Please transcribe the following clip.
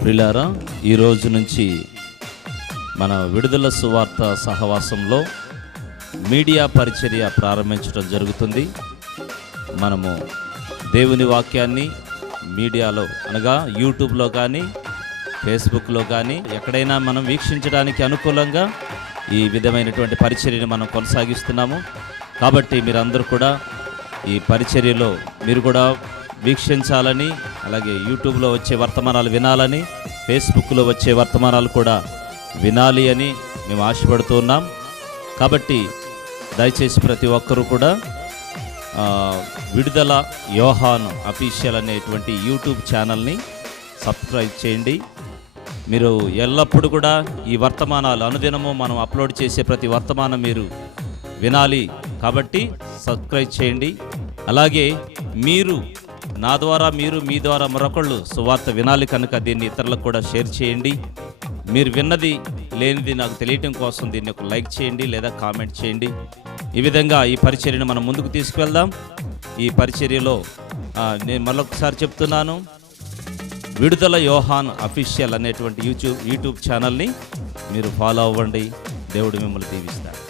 ప్రియులారా, ఈ రోజు నుంచి మన విడుదల సువార్త సహవాసంలో మీడియా పరిచర్య ప్రారంభించడం జరుగుతుంది. మనము దేవుని వాక్యాన్ని మీడియాలో అనగా యూట్యూబ్లో కానీ ఫేస్బుక్లో కానీ ఎక్కడైనా మనం వీక్షించడానికి అనుకూలంగా ఈ విధమైనటువంటి పరిచర్యను మనం కొనసాగిస్తున్నాము. కాబట్టి మీరందరూ కూడా ఈ పరిచర్యలో మీరు కూడా వీక్షించాలని, అలాగే యూట్యూబ్లో వచ్చే వర్తమానాలు వినాలని, ఫేస్బుక్లో వచ్చే వర్తమానాలు కూడా వినాలి అని మేము ఆశపడుతూ ఉన్నాం. కాబట్టి దయచేసి ప్రతి ఒక్కరూ కూడా విడుదల యోహాను అఫీషియల్ అనేటువంటి యూట్యూబ్ ఛానల్ని సబ్స్క్రైబ్ చేయండి. మీరు ఎల్లప్పుడూ కూడా ఈ వర్తమానాలు అనుదినము మనం అప్లోడ్ చేసే ప్రతి వర్తమానం మీరు వినాలి. కాబట్టి సబ్స్క్రైబ్ చేయండి. అలాగే మీరు నా ద్వారా మీ ద్వారా మరొకళ్ళు సువార్త వినాలి కనుక దీన్ని ఇతరులకు కూడా షేర్ చేయండి. మీరు విన్నది లేనిది నాకు తెలియటం కోసం దీన్ని ఒక లైక్ చేయండి లేదా కామెంట్ చేయండి. ఈ విధంగా ఈ పరిచర్యను మనం ముందుకు తీసుకువెళ్దాం. ఈ పరిచర్యలో నేను మరొకసారి చెప్తున్నాను, విడుదల యోహాన్ అఫీషియల్ అనేటువంటి యూట్యూబ్ ఛానల్ని మీరు ఫాలో అవ్వండి. దేవుడు మిమ్మల్ని దీవిస్తాడు.